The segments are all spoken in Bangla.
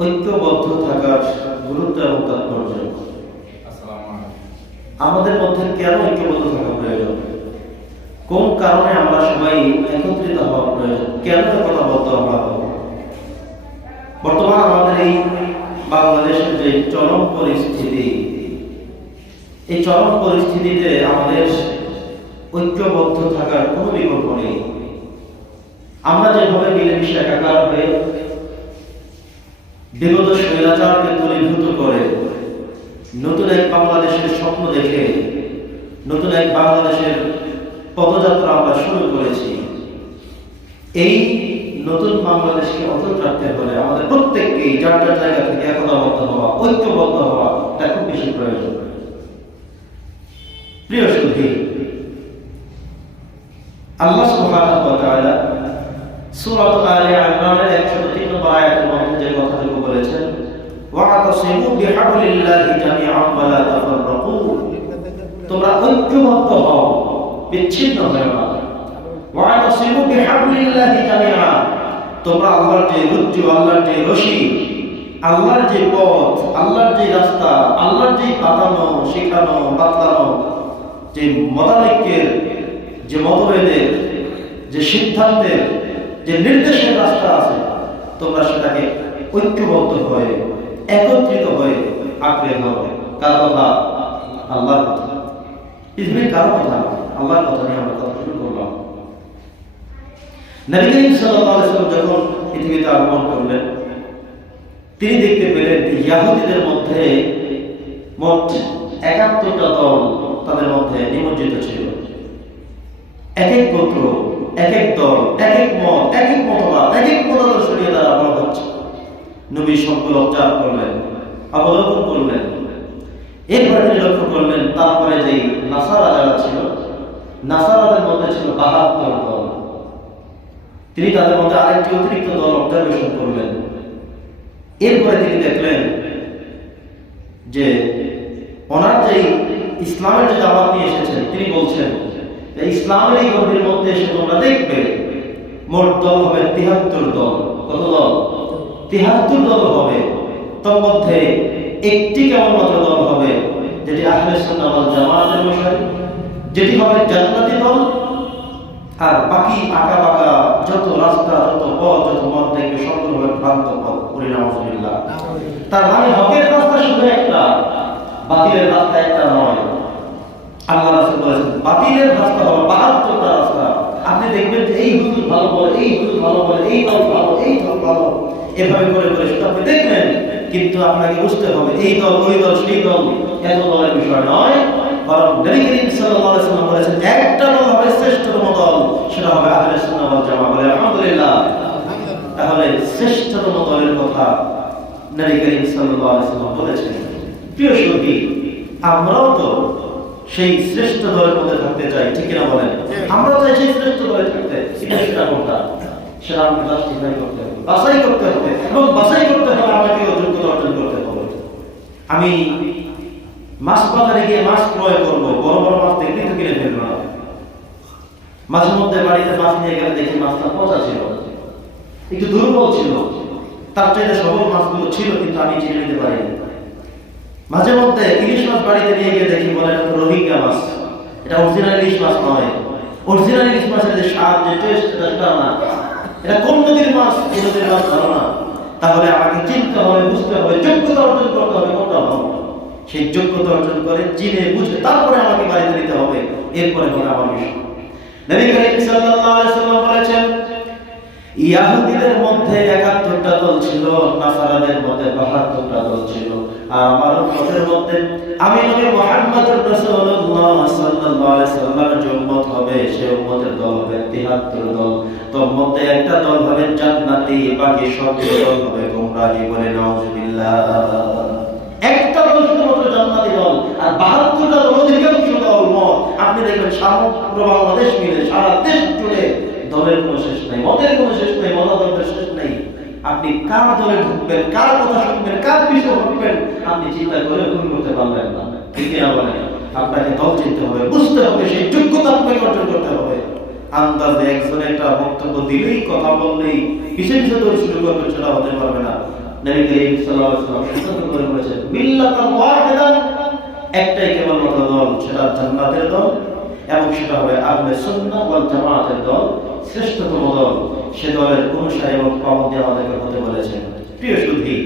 ঐক্যবদ্ধ থাকার গুরুত্ব এবং তাৎপর্য। আমাদের মধ্যে কেন ঐক্যবদ্ধ থাকা প্রয়োজন? কোন কারণে আমরা সবাই একত্রিত হওয়া প্রয়োজন? কেন বলতে আমরা বর্তমান আমাদের এই বাংলাদেশের যে চরম পরিস্থিতি, এই চরম পরিস্থিতিতে আমাদের ঐক্যবদ্ধ থাকার কোনো বিকল্প নেই। আমরা যেভাবে মিলেমিশে একাকার হয়ে বিগত স্বৈরাচারকে দূরীভূত করে নতুন এক বাংলাদেশের স্বপ্ন দেখে নতুন এক বাংলাদেশের পদযাত্রা আমরা শুরু করেছি। এই নতুন বাংলাদেশকে অটুট রাখতে হলে আমাদের প্রত্যেককেই যার যার জায়গা থেকে একতাবদ্ধ হওয়া, ঐক্যবদ্ধ হওয়া, এটা খুব বেশি প্রয়োজন। প্রিয় সুধী, আল্লাহ সুবহানাহু ওয়া তাআলা সূরা আলে ইমরানের 103 নম্বর আয়াতের মধ্যে বলেছেন তোমরা হও, বিচ্ছিন্ন তোমরা আল্লাহর যে রজ্জু আল্লাহর যে রশি, আল্লাহর যে পথ, আল্লাহর যে রাস্তা, আল্লাহর যে বাতানো শেখানো, বাতলানো, যে মতানৈক্যের, যে মতভেদের, যে সিদ্ধান্তের, যে নির্দেশের রাস্তা আছে, তোমরা সেটাকে ঐক্যবদ্ধ হয়ে, একত্রিত হয়ে কথা আল্লাহর কথা কারও কথা আল্লাহর কথা নিয়ে আমরা কথা শুরু করলাম। সাল্লাল্লাহু যখন পৃথিবীতে আগমন করলেন, তিনি দেখতে পেলেন ইয়াহুদীদের মধ্যে মোট একাত্তরটা দল তাদের মধ্যে নিমজ্জিত ছিল। এক এক গোত্র এক এক দল এক এক মত এক এক মতবাদ এক এক মতাদর্শ নিয়ে তারা বড় হচ্ছে নবী অবজার্ভ করলেন, অবলোকন করলেন। এরপরে তিনি লক্ষ্য করলেন, তারপরে যে নাসারা যারা ছিল, নাসারাদের মধ্যে ছিল বাহাত্তর দল। তিনি তাদের মধ্যে আরেকটি অতিরিক্ত দল অবজারভেশন করলেন। এরপরে তিনি দেখলেন যে ওনার যে ইসলামের যে দাওয়াত নিয়ে এসেছেন, তিনি বলছেন ইসলামের এই গণ্ডির মধ্যে এসে তোমরা দেখবে, মোট দল হবে তিহাত্তর দল। কত দল? তিহাত্তর দল হবে। তোর মধ্যে একটি কেবলমাত্র দল হবে, যেটি আহলে সুন্নাহ জামাতের অনুসারী যেটি হবে জান্নাতি দল। আর বাকি আঁকা বাঁকা যত রাস্তা, যত পথ, যত মত দেখবে সবগুলো হবে ভ্রান্ত পথ পরিণাম তার মানে হকের রাস্তা শুধু একটা, বাতিলের রাস্তা একটা নয়। আল্লাহ রাসূল বলেছেন, বাতিলের রাস্তা হলো বাহাত্তরটা রাস্তা। আপনি দেখবেন যে এই হুজুর ভালো বলে, এই হুজুর ভালো বলে, এই দল ভালো, এই দল ভালো। এভাবে করে করে আপনি দেখবেন, কিন্তু আপনাকে বুঝতে হবে, এই দল, ওই দল, সেই দল এত দলের বিষয় নয়। বরং নবী করিম সাল্লাল্লাহু বলেছেন, একটা দল হবে শ্রেষ্ঠতম দল, সেটা হবে আহলে সুন্নাহ ওয়াল বলে, আলহামদুলিল্লাহ। তাহলে শ্রেষ্ঠতম দলের কথা নবী করিম সাল্লাল্লাহু আলাইহি বলেছেন। প্রিয় সঙ্গী আমরাও তো সেই শ্রেষ্ঠ দলের মধ্যে থাকতে চাই, ঠিক না বলেন? আমরা চাই সেই শ্রেষ্ঠ দলে থাকতে। সেটা কোনটা সেটা আমাকে জাস্টিফাই করতে হবে। বাছাই করতে হবে। এবং বাছাই করতে হলে আমাকে যোগ্যতা অর্জন করতে হবে। আমি মাছ বাজারে গিয়ে মাছ ক্রয় করব, বড় বড় মাছ দেখলেই তো কিনে ফেলব না। মাঝে মধ্যে বাড়িতে মাছ নিয়ে গেলে দেখি মাছটা পচা ছিল, একটু দুর্বল ছিল। তার চাইতে সবল মাছগুলো ছিল, কিন্তু আমি চিনে নিতে পারিনি। মাঝে মধ্যে ইলিশ মাছ বাড়িতে নিয়ে গিয়ে দেখি বলে রোহিঙ্গা মাছ। এটা অরিজিনাল ইলিশ মাছ নয়। অরিজিনাল ইলিশ মাছের যে স্বাদ, যে টেস্ট সেটা না। এটা কোন নদীর মাছ? এই নদীর মাছ ভালো না। তাহলে আমাকে চিনতে হবে, বুঝতে হবে, যোগ্যতা অর্জন করতে হবে, কোনটা ভালো? সেই যোগ্যতা অর্জন করে চিনে বুঝে তারপরে আমাকে বাড়িতে নিতে হবে। এরপরে হবে আমার বিষয় নবী করিম সাল্লাল্লাহু আলাইহি সাল্লাম বলেছেন, ইয়াহুদীদের মধ্যে একাত্তরটা দল ছিল, নাসারাদের মধ্যে বাহাত্তরটা দল ছিল। আমার উম্মতের মধ্যে আমি নবী মুহাম্মদ রাসূলুল্লাহ সাল্লাল্লাহু আলাইহি সাল্লামের উম্মত হবে, সে উম্মতের দল হবে 73 দল। তোর একটা দল হবে জান্নাতি, বাকি সবগুলো দল হবে গোমরাহি বলে নাউজুবিল্লাহ। একটা দল শুধুমাত্র জান্নাতি দল, আর বাহাত্তরটা দল অধিকাংশ দল মত আপনি দেখবেন সমগ্র বাংলাদেশ মিলে সারা দেশ জুড়ে দলের কোনো শেষ নাই মতের কোনো শেষ নাই মতাদর্শের শেষ নাই আপনি কার দলে ঢুকবেন, কার কথা শুনবেন, কার বিষয় ভাববেন, আপনি চিন্তা করে ভুল করতে পারবেন না। ঠিক না আপনাকে দল চিনতে হবে, বুঝতে হবে, সেই যোগ্যতা আপনাকে অর্জন করতে হবে। আন্দাজে একটা বক্তব্য দিলেই, কথা বললেই শুরু করবে সেটা হতে পারবে না। নবী করিম সাল্লাল্লাহু আলাইহি করে বলেছেন ওয়াহিদান, একটাই কেবলমাত্র দল, সেটা জান্নাতের দল। এবং সেটা হবে আহলে সুন্নাহ ওয়াল জামাতের দল, শ্রেষ্ঠতম দল। সে দলের অনুসারী এবং পাবন্দি আমাদেরকে হতে বলেছেন প্রিয় সুধী,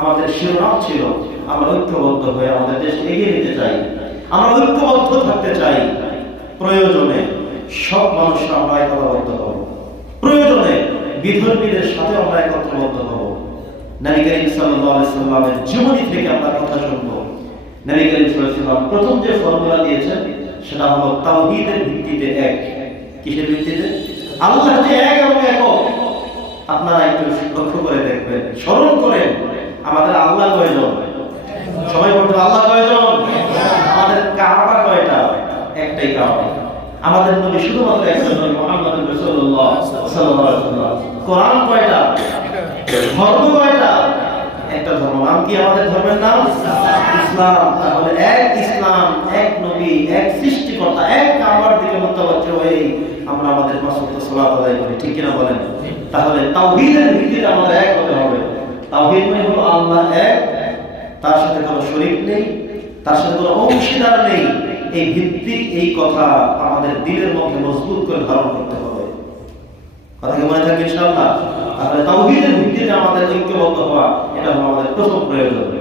আমাদের শিরোনাম ছিল, আমরা ঐক্যবদ্ধ হয়ে আমাদের দেশকে এগিয়ে নিতে চাই। আমরা ঐক্যবদ্ধ থাকতে চাই। প্রয়োজনে সব মানুষরা আমরা একতাবদ্ধ হব প্রয়োজনে বিধর্মীদের সাথে আমরা একত্রবদ্ধ হব নবী করিম সাল্লামের জীবনী থেকে আমরা কথা শুনব। নবী করিম সাল্লাম প্রথম যে ফর্মুলা দিয়েছেন সেটা হলো তাওহীদের ভিত্তিতে এক। কিসের ভিত্তিতে? আল্লাহ যে এক এবং একক। আপনারা একটু লক্ষ্য করে দেখবেন, স্মরণ করেন, আমাদের আল্লাহ কয়জন? সবাই বলতে আল্লাহ কয়জন? আমাদের কাবা কয়টা? একটাই কাবা। আমাদের নবী শুধুমাত্র একজন নবী মুহাম্মদ রাসূলুল্লাহ সাল্লাল্লাহু আলাইহি ওয়াসাল্লাম। কোরআন কয়টা? ধর্ম কয়টা? একটা ধর্ম। নাম কি আমাদের ধর্মের নাম? ইসলাম। তাহলে এক ইসলাম, এক নবী, এক সৃষ্টিকর্তা, এক কাবার দিকে মুতাবাজ্জ হয়ে আমরা আমাদের পাঁচ সালাত আদায় করি। ঠিক কিনা বলেন? তাহলে তাওহীদের ভিত্তিতে আমাদের এক হতে হবে। তাওহীদ মানে হলো আল্লাহ এক, তার সাথে কোনো শরীক নেই, তার সাথে কোনো অংশীদার নেই। এই ভিত্তি, এই কথা আমাদের দিলের মধ্যে মজবুত করে ধারণ করতে হবে। কথা মনে থাকে ইনশাআল্লাহ। তাহলে তাওহীদের ভিত্তিতে আমাদের ঐক্যবদ্ধ হওয়া, এটা হলো আমাদের প্রথম প্রয়োজন।